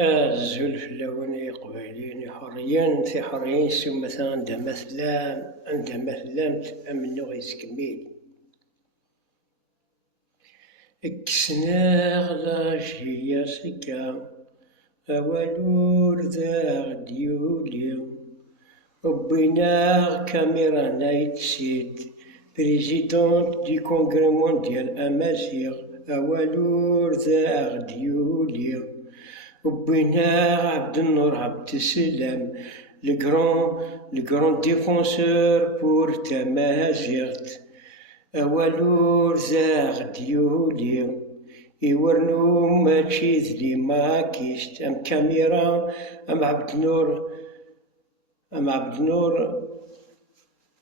الزول في اللون قبيلين حريا في حريين ثم مثلا عند مثلا أمنو غيسكميل كسناغ لاجيا سكا أولور ذا ديولي وبيناغ كاميرا نايت سيد بريزيدون دي كونغري مونديال أمازيغ أولور ذا ديولي وبيناغ عبد النور عبد السلام le grand défenseur pour تمازيغت أولور ذا ديولي يورنو ماشي ذلي ما كيشت أم كاميرا أم عبد النور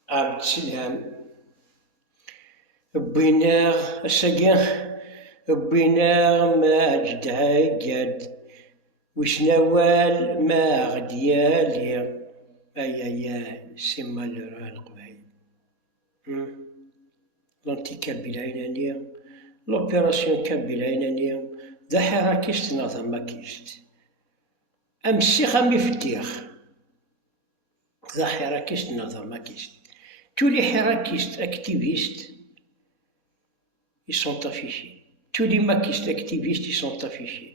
عبد السلام بيناغ الساقين بيناغ ما أجد عاقد وش نوال ما غديالي أي سما لرا القبايل لانتي كابيلاينانيا لوبيراسيون كابيلاينانيا ذا حراكيشت نظام ماكيشت أم السيخ أم يفتيخ ذا حراكيشت نظام ماكيشت تولي حراكيشت أكتيفيست يسون تافيشي تولي ماكيشت أكتيفيست يسون تافيشي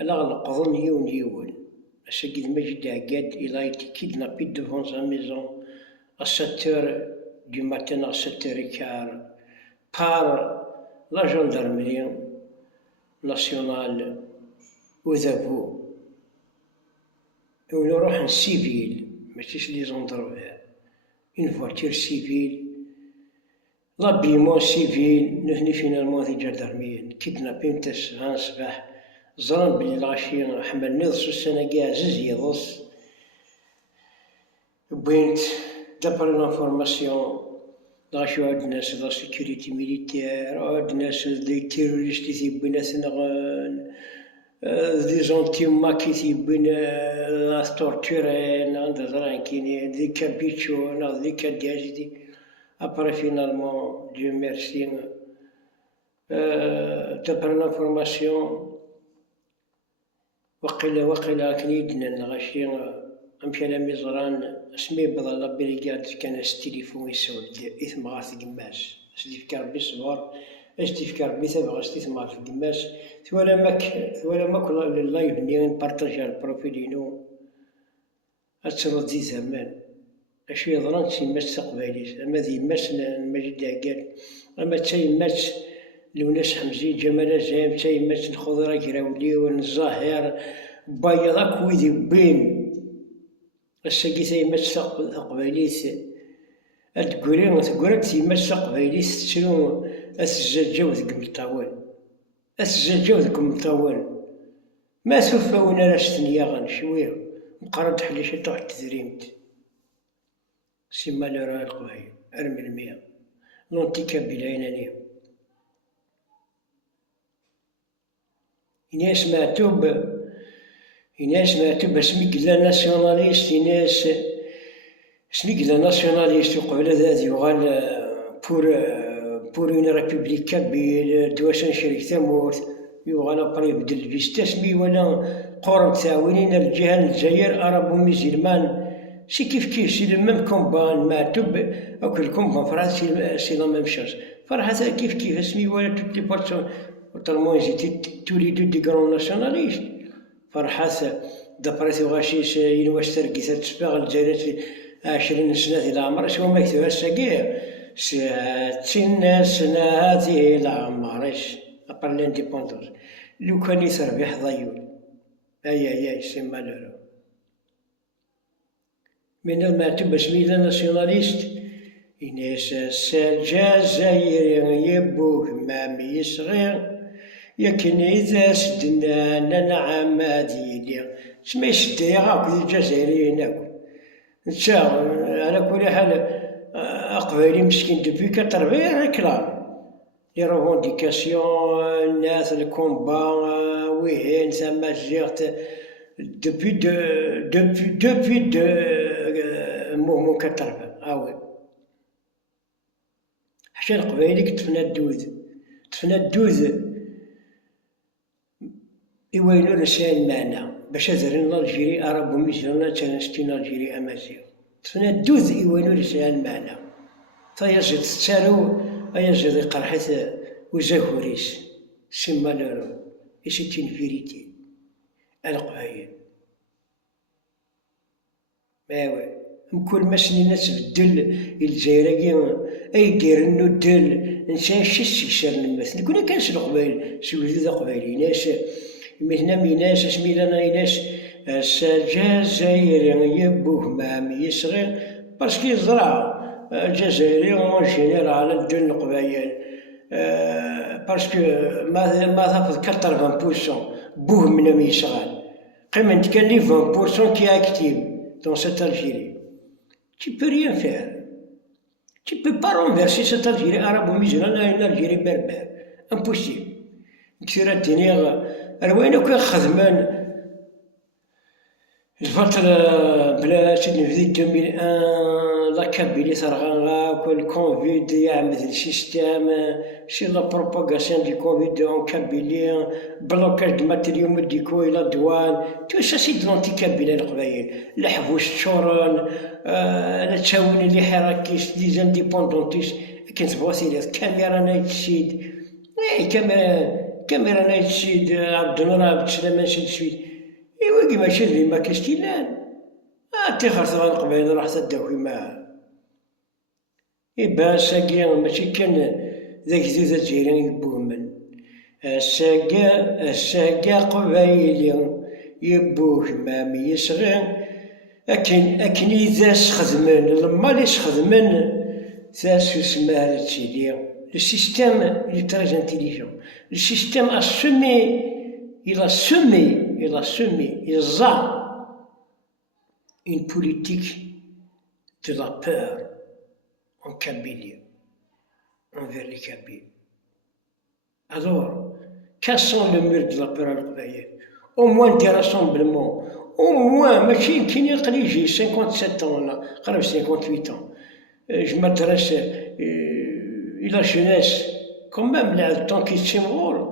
ألا القضن يون Seguid Majid Agued, il a été kidnappé devant sa maison à 7h du matin à 7h15 par la gendarmerie nationale وذابو ونروح ان سيفيل ماشيش لي زوندروفير اون فواتير سيفيل لابيمون سيفيل نهني فينالمون ذي جدرميين كيدنابين تاع الصباح زران بلي العشية حمل نضس السنة كاع زز يضص بوينت دابر لانفورماسيون لاشو عاد ناس لا سيكوريتي ميليتير عاد ناس لي تيروريست تيبين دي زونتيما كي تيبين لا تورتورين عند زران كيني دي كابيتشو دي كادياجدي ابري فينالمون ديو ميرسي دابر لانفورماسيون وقيلا كنيدنا غاشي أمشي على مزران اسمي بضل بريقاد كان التليفون يسود إثم غاث قماش أسدي فكر ربي صبر أسدي فكر ربي ثبغ استثمار في قماش ثوالا ماك اللايف ني نبارطاجي البروفيلينو أتسرد ذي زمان أشو يضران تيماس تقباليس أما ذي ماس مجد عقال أما تيماس لوناس حمزي جمال زايم تيماس الخضرة كراولي ونزاهر بايضا كويدي بين الساقي تيماس تقباليس تقولين تيماس تقباليس تسلو أسجاجاو ذك مطاول ما ثوفاونا راش تنياغن شويه مقارنة حليشة تحت تدريمت سيما لرا القبايل أرمي المياه لونتيكا بلاينانيا إناس معتوب اسمي كلا ناسيوناليست إناس اسمي كلا ناسيوناليست وقبل هذا يغال بور اون ريبوبليك كابيل دواشن شريك ثمورت يغال أبري يبدل الفيستا اسمي ولا قرن تعاونين الجهة الجزائر أراب ومسلمان سي كيف سي لو ميم كومبان معتوب أو الكومبان فرنسي سي لا ميم شوز فرحة كيف اسمي ولا توت لي بارسون Autrement, ils étaient tous les deux des grands nationalistes. فرحات دبرت غاشيش ينواش ترقيت تسبغ الجزائر 20 سنة إلى عمرش وما يكتبها الساقير 60 سنة إلى عمرش أبر لانديبوندونس لو كان يتربح ضيول أي سي مالورو من المعتوب اسمي ناسيوناليست إناس الجزائر يبوه مامي صغير ياكن إذا سدنا ننعم هادي سما يسدي غاك الجزائريين هاكو نتا على كل حال أقبالي مسكين دوبوي كتربية ريكلام لي روفونديكاسيون الناس الكومبا وين ثما جيرت دوبوي مومون كتربية وي حتى القبايلي تفنى الدوذ إوينو رسائل المعنى باش أزرين الجيري أراب وميزيرنا تنستين الجيري أمازيغ تفنا دوز إوينو رسائل المعنى تيجد تتسالو أيجد قرحة وزاكوريس سما لورو إسيتين فيريتي القبايل ايوا كل ما سنينا تبدل الجزائرية أي دير الدل نسان شسي سار نمثل كنا كانش القبايل سويدو ذا قبايلي ناس مثنا ميناس سميلانا ناس الجزائر يبوه مامي يصغير باسكو يزرع الجزائري اون جينيرال الدل القبايل باسكو ما تاخذ 80% بوه من يشغال قيمة كان لي 20% كي اكتيف dans cette Algérie. Tu peux rien faire. Tu peux pas renverser cette Algérie arabo-musulmane à une Algérie berbère. Impossible. كثير الدنيا روينا كي خدمان الفترة بلا تنفذي 2001 لا كابيلي ثرغان كل كونفيد يعمل السيستم سي لا بروباغاسيون دي كونفيد اون كابيلي بلوكاج دو ماتيريو ميديكو الى دوان تو سا سي دو لونتي كابيلي القبايل الحبوس الشورون لا تشاون اللي حراكيس دي زانديبوندونتيس كنت بواسيلات كاميرا نايت سيد كاميرا نايت سيد عبد النور عبد السلام نايت سيد إيوا كيما شادي ما كاستيلان تيخر ثغان قبايل راح تداوي معاه إبا ساقي ماشي كان ذاك زوز الجيران يبوهمن الساقا قبايلي يبوه مامي يصغي أكن إذا سخدمن لما لي سخدمن ثاسو سماه تسيدي لو سيستيم لي تريز انتيليجون لو سيستيم il a semé, ils ont une politique de la peur en Kabylie, envers les Kabyles. Alors, cassons le mur de la peur à l'Ukraïne. Au moins des rassemblements, au moins, machine qui n'est que j'ai 57 ans là, 58 ans. Je m'adresse à la jeunesse, quand même, là, tant qu'ils s'émorent.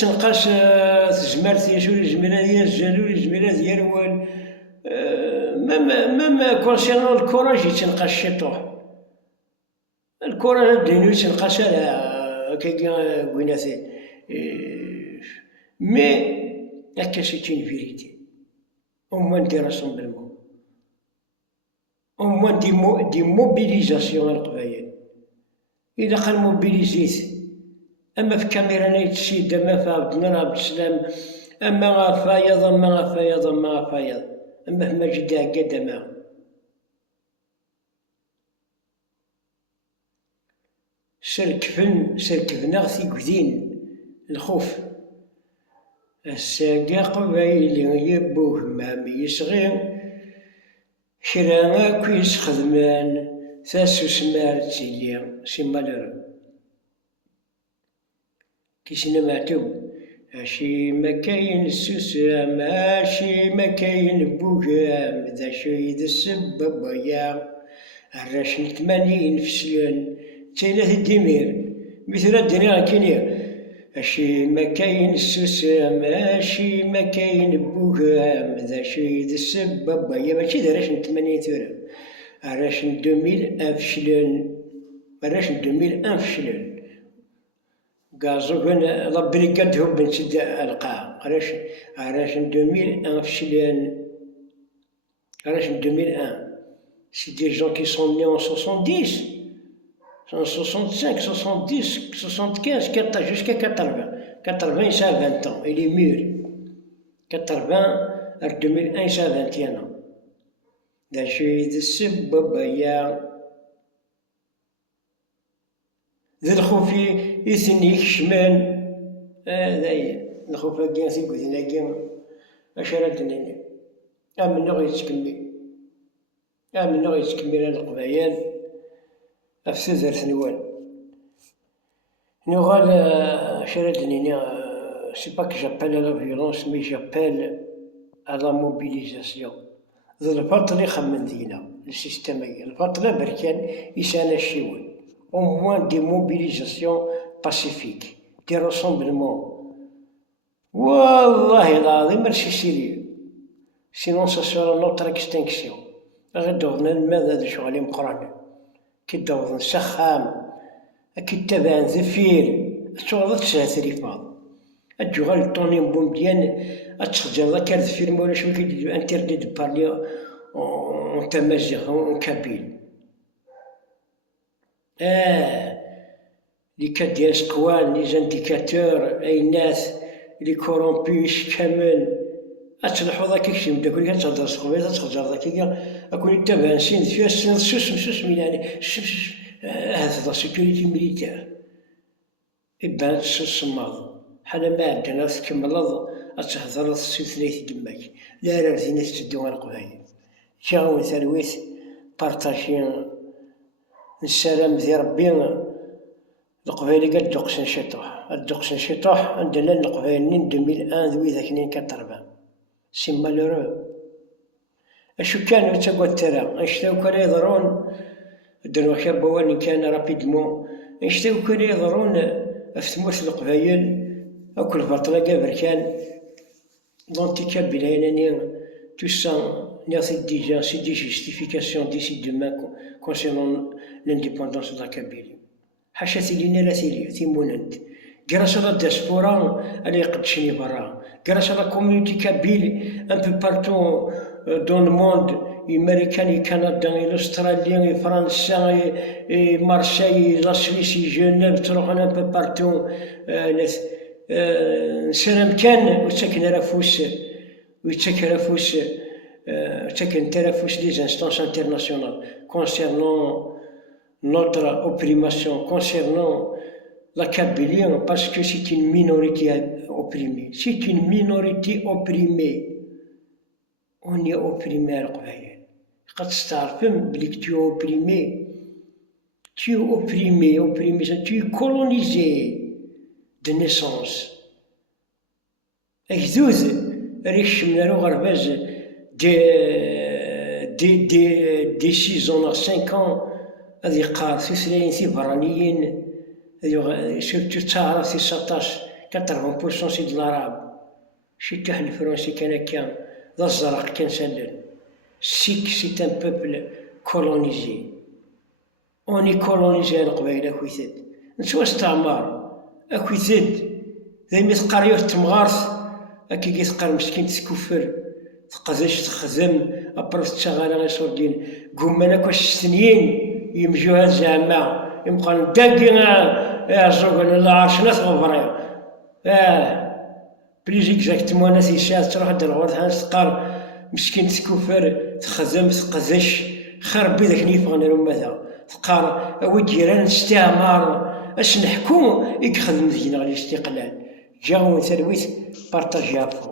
تنقاش تجمال تيجول الجميلة ديال الجلول الجميلة ديال الوال مام كونسيرنون الكوراج تنقاش الشيطوح الكوراج دينو تنقاش على كيكا كويناتي مي هكا سيت اون فيريتي au moins des rassemblements au moins des mobilisations القبايل إذا قال موبيليزيت أما في كاميرا نايت السيد أما في عبد النور عبد السلام أما فايض أما فايض أما فايض أما في مجد عقاد أما سركفنا غثي قدين الخوف الساقا قبايلي يبوه مامي يصغي كرا كويس خدمان ثاسو سمار تسيلي سيما لرم كيسنا معتو ماشي ما كاين السوسة ماشي ما كاين بوكام ذا شويد السبب ويا الراشن 80 فسلان تيلات الدمير مثل الدنيا كينيا ماشي ما كاين السوسة ماشي ما كاين بوكام ذا شويد السبب ويا ماشي ذا راشن 80 ثورة الراشن 2000 فسلان الراشن 2001 فسلان قازوكن لا بريكاد هو بن سد القاع عراش 2001 فشلان عراش 2001 c'est des gens qui sont nés en 70 en 65 70 75 jusqu'à 80 80 ça a 20 ans il est mûr 80 à 2001 ça a 21 ans دا شي ذا السبب يا ذا الخوفي إثني يكشمان هذايا الخوفا كاع تيقولنا كاع اش راه دنيا امنا غيتكمل امنا غيتكمل هاد القبايل في ثلاث نوال نوغال اش راه دنيا سي با كو جابيل لا فيولونس مي جابيل على موبيليزاسيون ذا الفرط اللي خمن دينا السيستم الفرط بركان يسانا الشيوي au moins des mobilisations pacifiques, des rassemblements والله العظيم ماشي سيريو، سينون سا سورا نوتر اكستنكسيون. غير دوضنا الماء هذا شغالي مقران، كي دوض نسخام، كي تابع زفير، شغل تسعة ريفاض، الجوغال طوني بومديان، اتخجر ذاك زفير مولا شو كي انتردي دو بارلي اون تمازيغ اون كابيل. لي كاد ديال سكوان، لي زانديكاتور، اي ناس لي كورومبيش كامل، اتلحو ذاك كشي مداكل كتهضر سخويا تخجر ذاك اكون تابع سين فيها السن سوس يعني هذا سيكوريتي ميليتير إبان الصماض حنا ما عندنا تكملض أتهضر السوثليث دماك لا راه تدوان القبايل جاو ثرويت بارطاجي نسلام ذي ربي القبايل قد دوقسن شطوح الدوقسن شطوح عندنا القبايلين 2001 ذوي ذاك نين كتربا سي مالورو اشو كانوا تقول ترى اشتاو كانوا يضرون دروا خير بوان كان رابيدمون اشتاو كانوا يضرون في تموت القبايل أكل بطلة قبل كان لونتيكا بلايناني tout ça c'est déjà c'est des justifications d'ici demain concernant l'indépendance de la Kabylie. حاشا سيدينا لا سيدي مونند grâce à la diaspora اللي يقدشني برا grâce à la communauté kabyle un peu partout dans le monde الامريكان كندا الاستراليا فرنسا مارسيل لا سويس جنيف تروح ان بو بارتو نسلم كان وتسكن رافوس ويتسكن رافوس تسكن ترافوس لي انستانس انترناسيونال concernant notre opprimation concernant la Kabylie parce que c'est une minorité opprimée. C'est une minorité opprimée. On est opprimé à القبائل. قد تستعرفم بلي tu es opprimé. Tu es opprimé, tu es colonisé de naissance. أجدوذ ريش من الغرباز دي 6 ans à 5 ans هذي قار ثلاثين سيبرانيين سيرتو تعرف في 19 80% سي العرب شي تاع الفرنسي كان كان ذا الزرق كان سلل سي ان بوبل كولونيزي اوني كولونيزي القبائل اكويثاد نتوا استعمار اكويثاد ذي مثل قرية تمغارث اكي كيتقال مسكين تكفر تقدش تخدم ابرز تشغال غير صوردين قمنا كواش سنين يمجوها زعما يبقى نداقي يعزوقنا لا عرشنا تغفري بليز اكزاكتمون ناس يشاد تروح دير الغرض هانس تقار مسكين تكفر تخدم تقدش خربي ذاك نيفغ نيرو ماذا تقار اوي جيران استعمار اش نحكو يخدم ذينا على الاستقلال جاو ثرويت بارطاجي افو